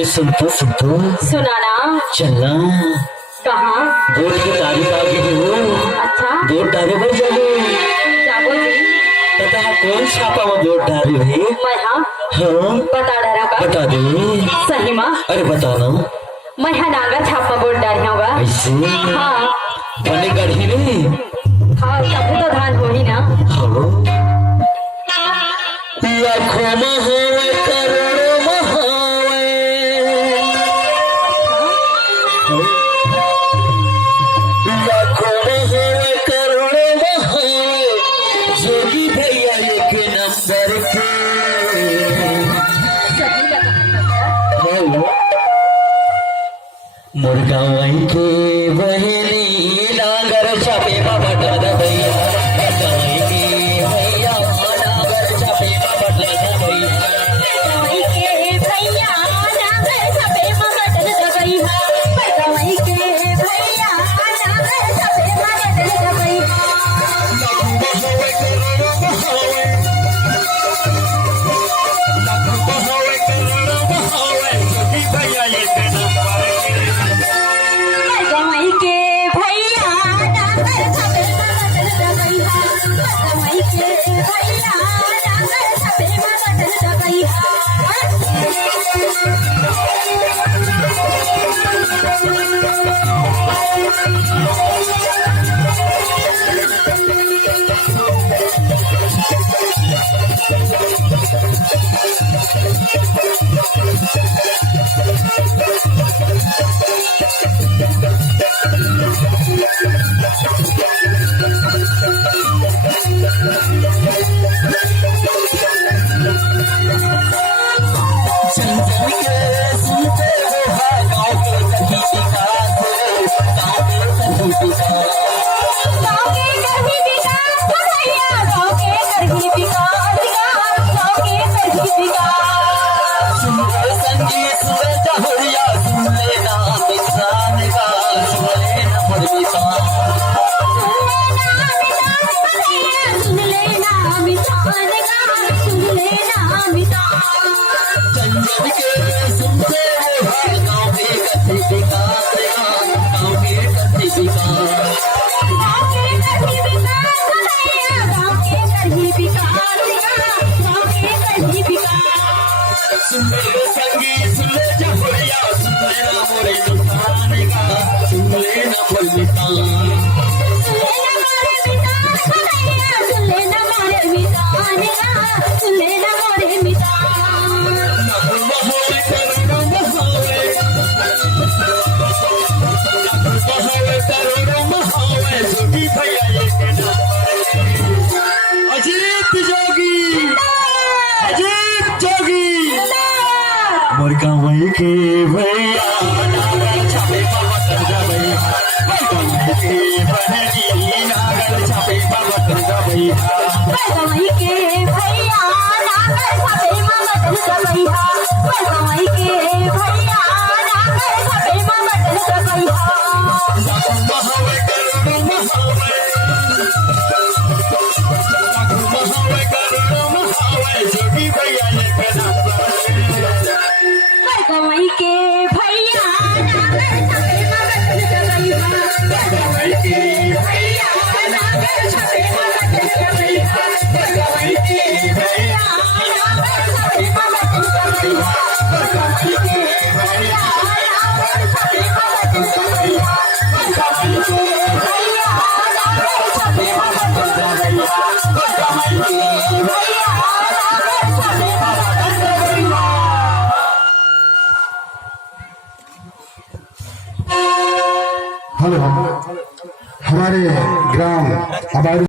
अरे सुन तो सुनाना। चलना कहाँ? वोट की तारीख आ गई हो। अच्छा वोट डाले पर जाओ। जाबो जी। पता है कौन छापा में वोट डाली भाई? मैं हाँ हाँ बता डरा का। बता दे। सही माँ अरे बता ना। मैं हाँ नागर छापा बोल डाली होगा। ऐसे हाँ बने गढ़ी रे। हाँ तब तो धान हो ही ना। हाँ लाखों में होवे करोड़ों में होवे। लाखों में होवे करोड़ों में होवे। जोगी भैया एक नंबर पे। मुर्गा वहीं के बहनी नागर छापे बाबा दादा भैया। वहीं के भैया नागर छापे बाबा दादा भैया। वहीं के भैया नागर छापे मगट दबई हा। वहीं के भैया नागर छापे मगट दबई हा। वहीं के भैया नागर छापे मगट दबई हा। वहीं के भैया नागर छापे मगट दबई मुर्गा वहीं के भैया नागर छापे बाबा दादा भैया। वहीं के बहनी नागर छापे बाबा दादा भैया। वहीं के भैया नागर छापे मगट दबई हा। वहीं के भैया नागर छापे मगट दबई वहीं के भैया नागर छापे मगट दबई हा। वहीं के भैया नागर छापे मगट दबई हा। वहीं के भैया नागर छापे मगट दबई हा। वहीं के भैया नागर छापे मगट दबई हा। वहीं के भैया नागर छापे मगट दबई हा। वहीं के भैया नागर छापे मगट दबई हा। हेलो हमारे ग्राम हमारे